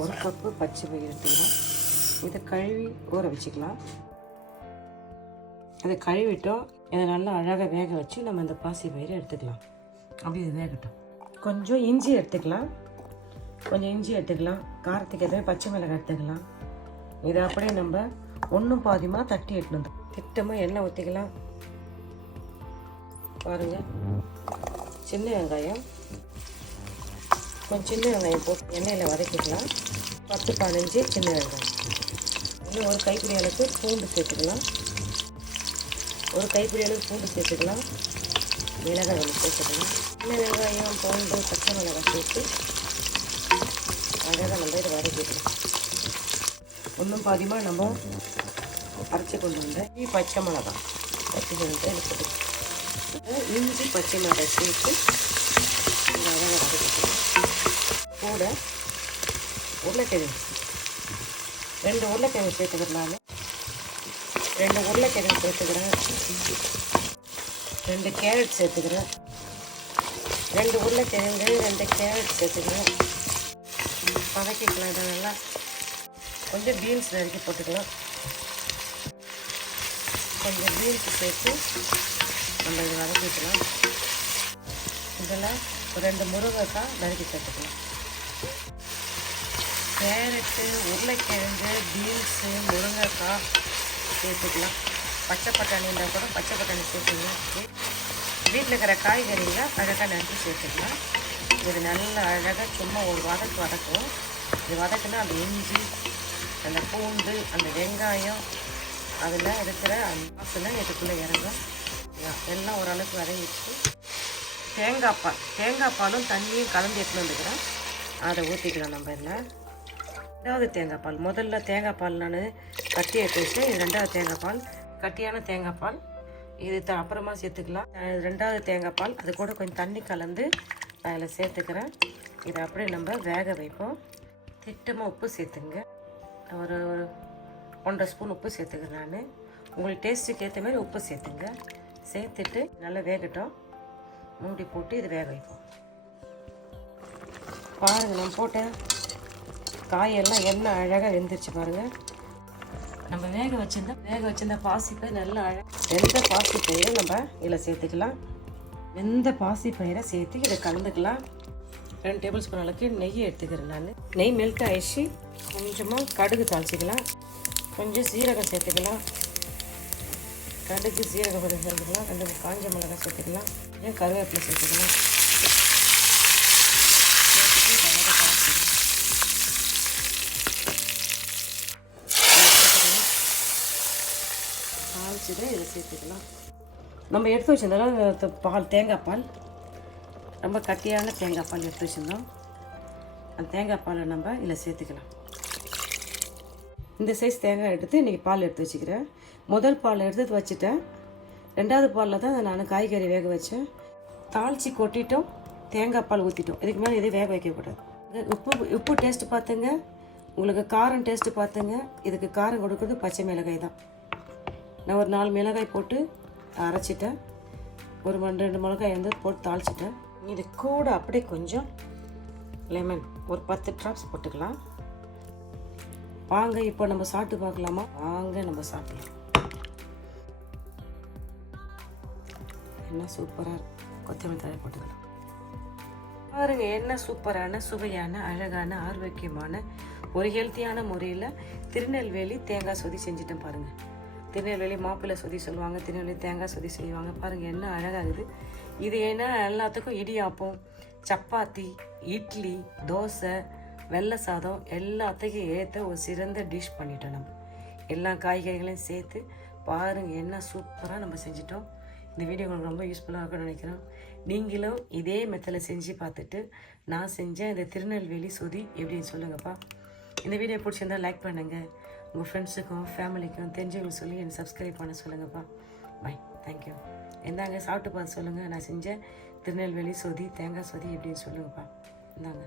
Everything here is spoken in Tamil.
ஒரு கப்பு பச்சை பயிறு எடுத்துக்கலாம். இதை கழுவி ஊற வச்சுக்கலாம். அதை கழுவிட்டோம். இதை நல்லா அழகாக வேக வச்சு நம்ம இந்த பாசி பயிரை எடுத்துக்கலாம். அப்படி இது வேகட்டும். கொஞ்சம் இஞ்சி எடுத்துக்கலாம். காரத்துக்கு எதாவது பச்சை மிளகாய் எடுத்துக்கலாம். இதை அப்படியே நம்ம ஒன்றும் பாதியமாக தட்டி எடுத்துட்டு திட்டமாக எண்ணெய் ஊற்றிக்கலாம். பாருங்கள், சின்ன வெங்காயம் போட்டு எண்ணெயில் வதக்கிக்கலாம். 10-15 சின்ன வெங்காயம். இன்னும் ஒரு கைப்பிடி அளவுக்கு பூண்டு சேர்த்துக்கலாம். மிளகாய் சேர்த்துக்கலாம். சின்ன வெங்காயம், பூண்டு, பச்சை மிளகாய் சேர்த்து அழகாக நம்ம இதை வதக்கிக்கலாம். ஒன்றும் பாதியமாக நம்ம அரைச்சி கொண்டு வந்த பச்சை மிளகாய் போட்டுக்கலாம். இஞ்சி பச்சை மிளகாய் சேர்த்து அழகாக வதக்கிக்கலாம். கூட உருளைக்கிழங்கு 2 உருளைக்கிழங்கு சேர்த்துக்கிறேன். 2 உருளைக்கிழங்கு சேர்த்துக்கிறேன். 2 கேரட் சேர்த்துக்கிறேன். 2 உருளைக்கிழங்கு 2 கேரட் சேர்த்துக்கிறேன். வதக்கிக்கலாம். இதை நல்லா கொஞ்சம் பீன்ஸ் நறுக்கி போட்டுக்கலாம். கொஞ்சம் பீன்ஸ் சேர்த்து நம்ம இதை வதக்கிக்கலாம். இதில் 2 முருங்கைக்காய் நறுக்கி சேர்த்துக்கலாம். கேரட்டு, உருளைக்கிழங்கு, பீன்ஸு, முருங்கைக்காய் சேர்த்துக்கலாம். பச்சை பட்டாணி இருந்தால் கூட பச்சை பட்டாணி சேர்த்துக்கலாம். வீட்டில் இருக்கிற காய்கறிகளை அழகாக நறுக்கி சேர்த்துக்கலாம். இது நல்லா அழகாக சும்மா ஒரு வதக்கும். இது வதக்குனா அந்த இஞ்சி, அந்த பூண்டு, அந்த வெங்காயம், அதில் இருக்கிற அந்த வாசனை இதுக்குள்ளே இறங்கும். எல்லாம் ஓரளவுக்கு வதங்கிட்டு தேங்காய் பாலும் தண்ணியும் கலந்து எடுத்துன்னு வந்துக்கிறேன். அதை ஊற்றிக்கலாம். நம்ம இதில் 2வது தேங்காய் பால். முதல்ல தேங்காய் பால் நான் கட்டி எடுத்து வச்சேன். இது 2வது தேங்காய் பால், கட்டியான தேங்காய் பால். இது அப்புறமா சேர்த்துக்கலாம். 2வது தேங்காய் பால், அது கூட கொஞ்சம் தண்ணி கலந்து அதில் சேர்த்துக்கிறேன். இதை அப்படியே நம்ம வேக வைப்போம். திட்டமாக உப்பு சேர்த்துங்க. ஒரு 1.5 ஸ்பூன் உப்பு சேர்த்துக்கிறேன் நான். உங்களுக்கு டேஸ்ட்டுக்கு ஏற்ற மாதிரி உப்பு சேர்த்துங்க. சேர்த்துட்டு நல்லா வேகட்டும். மூடி போட்டு இது வேக வைப்போம். பாருங்கள், நம்ம போட்ட காயெல்லாம் எண்ணெய் அழகாக வெந்துருச்சு பாருங்கள். நம்ம வேக வச்சிருந்த பாசிப்பயிர் நல்லா வெந்த பாசிப்பயிரை நம்ம இதில் சேர்த்துக்கலாம். வெந்த பாசிப்பயிரை சேர்த்து இதை கலந்துக்கலாம். 2 டேபிள் ஸ்பூன் அளவுக்கு நெய் எடுத்துக்கிறேன் நான். நெய் மெல்ட் ஆயிடுச்சு. கொஞ்சமாக கடுகு தாளிச்சிக்கலாம். கொஞ்சம் சீரகம் சேர்த்துக்கலாம். கடுகு சீரகம் சேர்த்துக்கலாம். 2 காஞ்ச மிளகாய் சேர்த்துக்கலாம். கொஞ்சம் கருவேப்பிலை சேர்த்துக்கலாம். தாளிச்சுட்டு இதை சேர்த்துக்கலாம். நம்ம எடுத்து வச்சுருந்தோம் தேங்காய் பால், ரொம்ப கட்டியான தேங்காய் பால் எடுத்து வச்சுருந்தோம். அந்த தேங்காய் பாலை நம்ம இதில் சேர்த்துக்கலாம். இந்த சைஸ் தேங்காய் எடுத்து இன்றைக்கி பால் எடுத்து வச்சுக்கிறேன். முதல் பால் எடுத்து வச்சுட்டேன். 2வது பாலில் தான் நான் காய்கறி வேக வச்சேன். தாளித்து கொட்டிட்டோம், தேங்காய் பால் ஊற்றிட்டோம். இதுக்கு மேலே எதுவும் வேக வைக்கக்கூடாது. உப்பு டேஸ்ட்டு பார்த்துங்க. உங்களுக்கு காரம் டேஸ்ட்டு பார்த்துங்க. இதுக்கு காரம் கொடுக்குறது பச்சை மிளகாய் தான். நான் ஒரு 4 மிளகாய் போட்டு அரைச்சிட்டேன். ஒரு 2 மிளகாய் வந்து போட்டு தாளிச்சிட்டேன். இது கூட அப்படியே கொஞ்சம் லெமன் ஒரு 10 ட்ராப்ஸ் போட்டுக்கலாம். வாங்க இப்போ நம்ம சாப்பிட்டு பார்க்கலாமா? வாங்க நம்ம சாப்பிடலாம். என்ன சூப்பராக கொத்தமல்லி தழை போட்டுக்கலாம். பாருங்க, என்ன சூப்பரான சுவையான அழகான ஆரோக்கியமான ஒரு ஹெல்த்தியான முறையில் திருநெல்வேலி தேங்காய் சொதி செஞ்சுட்டேன் பாருங்கள். திருநெல்வேலி மாப்பிள்ளை சொதி சொல்லுவாங்க, திருநெல்வேலி தேங்காய் சொதி செய்வாங்க. பாருங்கள் என்ன அழகாகுது. இது ஏன்னா எல்லாத்துக்கும் இடியாப்பம், சப்பாத்தி, இட்லி, தோசை, வெள்ளை சாதம் எல்லாத்துக்கும் ஏற்ற ஒரு சிறந்த டிஷ் பண்ணிட்டோம். நம்ம எல்லா காய்கறிகளையும் சேர்த்து பாருங்கள் என்ன சூப்பராக நம்ம செஞ்சிட்டோம். இந்த வீடியோ உங்களுக்கு ரொம்ப யூஸ்ஃபுல்லாக இருக்கும்னு நினைக்கிறோம். நீங்களும் இதே மெத்தடில் செஞ்சு பார்த்துட்டு நான் செஞ்சேன் இந்த திருநெல்வேலி சொதி எப்படின்னு சொல்லுங்கப்பா. இந்த வீடியோ பிடிச்சிருந்தா லைக் பண்ணுங்கள். உங்கள் ஃப்ரெண்ட்ஸுக்கும் ஃபேமிலிக்கும் தெரிஞ்சவங்களுக்கு சொல்லி என்னை சப்ஸ்கிரைப் பண்ண சொல்லுங்கப்பா. By, thank you. எந்தாங்க சாப்பிட்டு பார்த்து சொல்லுங்கள். நான் செஞ்ச திருநெல்வேலி சொதி தேங்காய் சொதி எப்படின்னு சொல்லுங்கப்பா. இந்தாங்க.